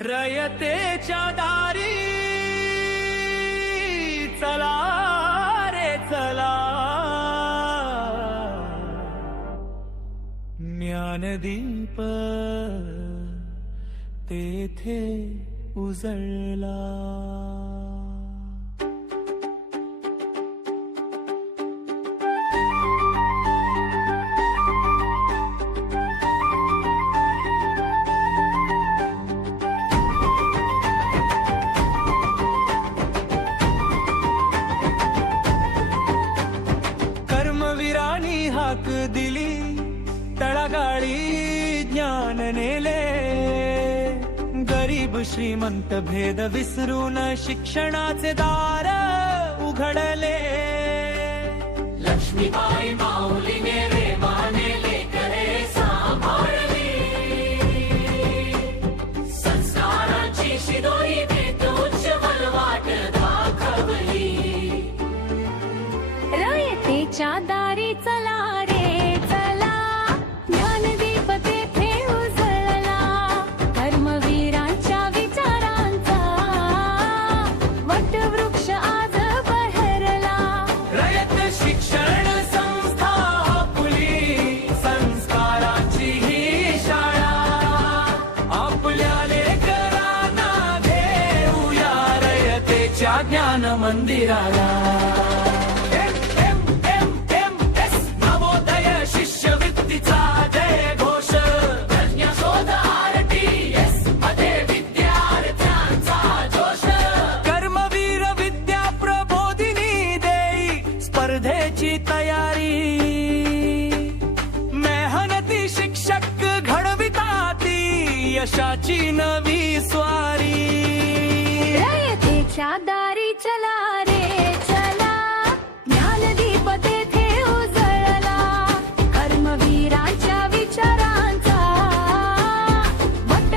रयतेच्या दारी चला रे चला, ज्ञानदीप तेथे उजळला. कर्मवीरांनी हाक दिली, तळागाळी ज्ञान नेले. गरीब श्रीमंत भेद विसरून शिक्षणाचे दार उघडले. लक्ष्मीबाई माऊलीने रे मानेले करे सांभाळली. संस्काराची शिदोरी भेट उज्ज्वल वाट दाखवली. रयतेच्या दारी चला रे चला, ज्ञानदीप तेथे उजळला. कर्मवीरांच्या विचारांचा वटवृक्ष आज बहरला. रयत शिक्षण संस्था आपली, संस्काराची ही शाळा. आपल्या लेकरांना देऊया रयतेच्या ज्ञान मंदिराला. शिष्यवृत्तीचा जय घोष, प्रज्ञाशोध RTS मध्ये विद्यार्थ्यांचा जोश. कर्मवीर विद्या प्रबोधिनी देई स्पर्धेची तयारी. मेहनती शिक्षक घडविताती यशाची नवी स्वारी. रयतेच्या दारी चला